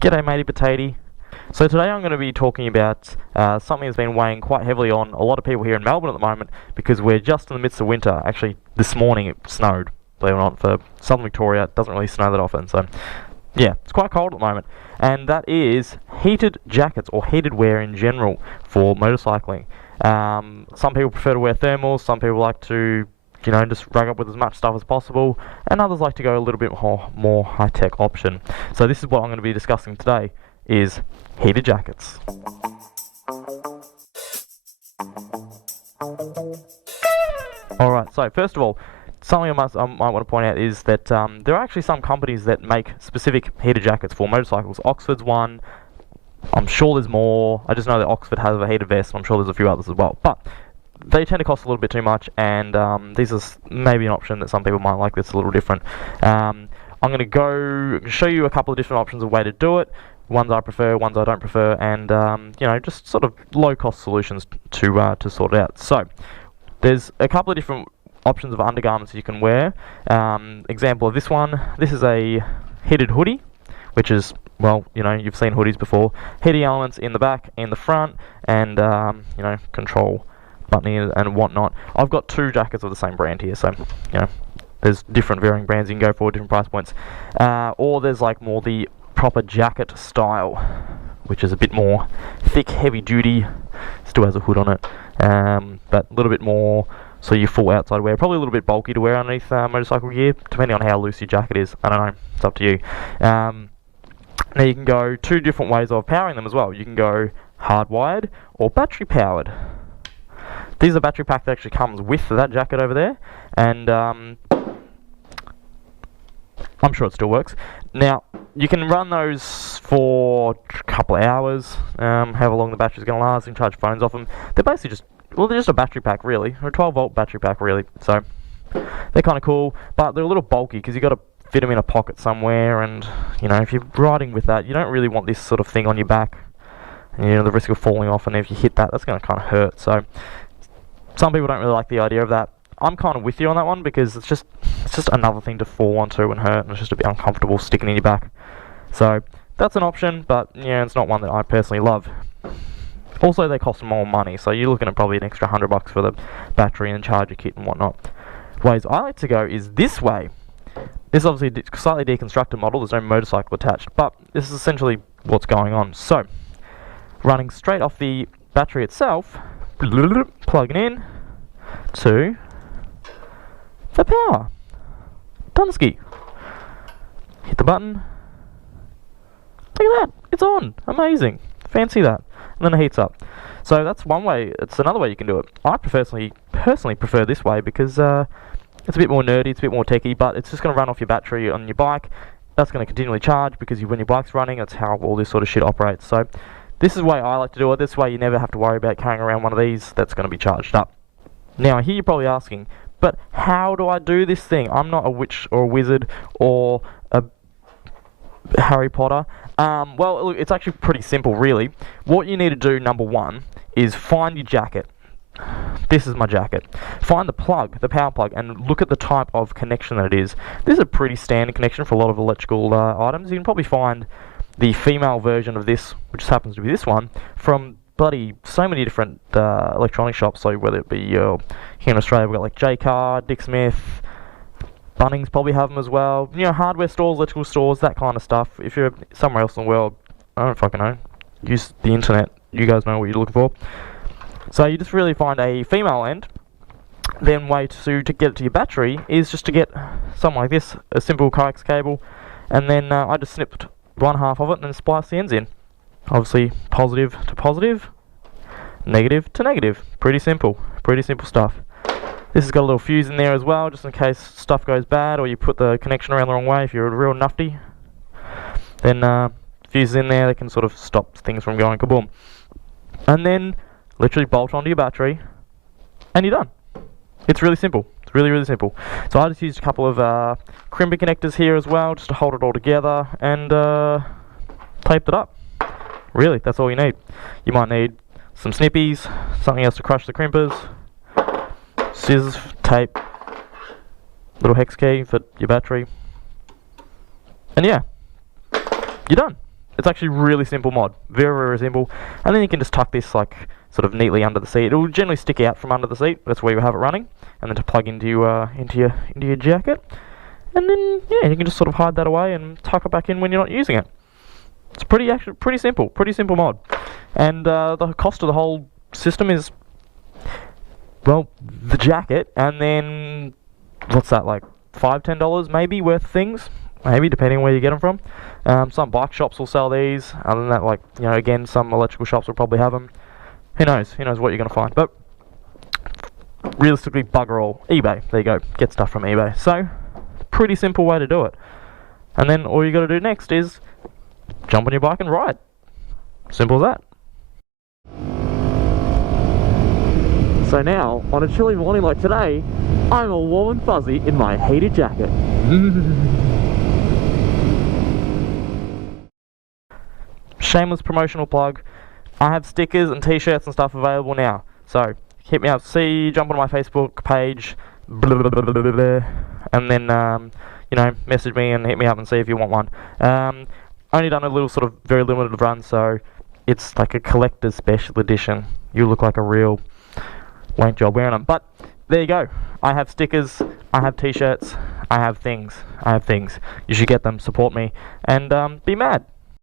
G'day matey potato. So today I'm going to be talking about something that's been weighing quite heavily on a lot of people here in Melbourne at the moment because we're just in the midst of winter. Actually, this morning it snowed, believe it or not. For Southern Victoria, it doesn't really snow that often, so yeah, it's quite cold at the moment. And that is heated jackets or heated wear in general for motorcycling. Some people prefer to wear thermals, some people like to just rug up with as much stuff as possible, and others like to go a little bit more high-tech option. So this is what I'm going to be discussing today, is heated jackets. Alright, so first of all, something I might want to point out is that there are actually some companies that make specific heated jackets for motorcycles. Oxford's one. I'm sure there's more. I just know that Oxford has a heated vest, and I'm sure there's a few others as well. But they tend to cost a little bit too much, and these are maybe an option that some people might like that's a little different. I'm going to go show you a couple of different options of way to do it. Ones I prefer, ones I don't prefer, and just sort of low-cost solutions to sort it out. So there's a couple of different options of undergarments you can wear. Example of this one. This is a heated hoodie, which is, well, you've seen hoodies before. Heating elements in the back, in the front, and control buttoning and whatnot. I've got two jackets of the same brand here, so there's different varying brands you can go for, different price points. Or there's like more the proper jacket style, which is a bit more thick, heavy duty, still has a hood on it, but a little bit more so you full outside wear, probably a little bit bulky to wear underneath motorcycle gear, depending on how loose your jacket is. I don't know, it's up to you. Now you can go two different ways of powering them as well. You can go hardwired or battery powered. These are battery pack that actually comes with that jacket over there, and I'm sure it still works. Now, you can run those for a couple of hours, however long the battery's going to last. You can charge phones off them. They're basically they're just a battery pack really, or a 12-volt battery pack really, so they're kind of cool, but they're a little bulky because you've got to fit them in a pocket somewhere, and if you're riding with that, you don't really want this sort of thing on your back, and the risk of falling off, and if you hit that, that's going to kind of hurt. So some people don't really like the idea of that. I'm kind of with you on that one because it's just another thing to fall onto and hurt, and it's just a bit uncomfortable sticking in your back. So that's an option, but it's not one that I personally love. Also, they cost more money, so you're looking at probably an extra $100 for the battery and charger kit and whatnot. Ways I like to go is this way. This is obviously a slightly deconstructed model, there's no motorcycle attached, but this is essentially what's going on. So, running straight off the battery itself, plugging in to the power. Dunsky. Hit the button. Look at that, it's on. Amazing. Fancy that. And then it heats up. So that's one way. It's another way you can do it. I personally prefer this way because it's a bit more nerdy, it's a bit more techy, but it's just going to run off your battery on your bike. That's going to continually charge because when your bike's running, that's how all this sort of shit operates. So this is the way I like to do it. This way you never have to worry about carrying around one of these that's going to be charged up. Now, here you're probably asking, but how do I do this thing? I'm not a witch or a wizard or a Harry Potter. Well, look, it's actually pretty simple, really. What you need to do, number one, is find your jacket. This is my jacket. Find the plug, the power plug, and look at the type of connection that it is. This is a pretty standard connection for a lot of electrical items. You can probably find the female version of this, which just happens to be this one, from bloody so many different electronic shops. So whether it be here in Australia, we've got like Jaycar, Dick Smith, Bunnings probably have them as well. Hardware stores, electrical stores, that kind of stuff. If you're somewhere else in the world, I don't fucking know. Use the internet. You guys know what you're looking for. So you just really find a female end. Then way to get it to your battery is just to get something like this, a simple coax cable, and then I just snipped one half of it and then spliced the ends in. Obviously, positive to positive, negative to negative. Pretty simple stuff. This has got a little fuse in there as well, just in case stuff goes bad or you put the connection around the wrong way if you're a real nufty. Then fuses in there, they can sort of stop things from going kaboom. And then literally bolt onto your battery and you're done. It's really simple. It's really, really simple. So I just used a couple of crimping connectors here as well, just to hold it all together, and taped it up. Really, that's all you need. You might need some snippies, something else to crush the crimpers, scissors, tape, little hex key for your battery, and yeah, you're done. It's actually really simple mod, very, very simple. And then you can just tuck this like sort of neatly under the seat. It will generally stick out from under the seat. That's where you have it running, and then to plug into your jacket. And then yeah, you can just sort of hide that away and tuck it back in when you're not using it. It's pretty simple mod. And the cost of the whole system is, well, the jacket, and then what's that, like $5-10 maybe worth of things, maybe depending on where you get them from. Some bike shops will sell these. Other than that, like, you know, again, some electrical shops will probably have them. Who knows what you're gonna find. But realistically, bugger all. eBay, there you go, get stuff from eBay. So pretty simple way to do it. And then all you got to do next is jump on your bike and ride. Simple as that. So now, on a chilly morning like today, I'm all warm and fuzzy in my heated jacket. Shameless promotional plug. I have stickers and t-shirts and stuff available now. So, hit me up, jump on my Facebook page, and then, you know, message me and hit me up and see if you want one. Only done a little sort of very limited run, so it's like a collector's special edition. You look like a real wank job wearing them. But there you go. I have stickers, I have t-shirts, I have things. You should get them, support me, and be mad.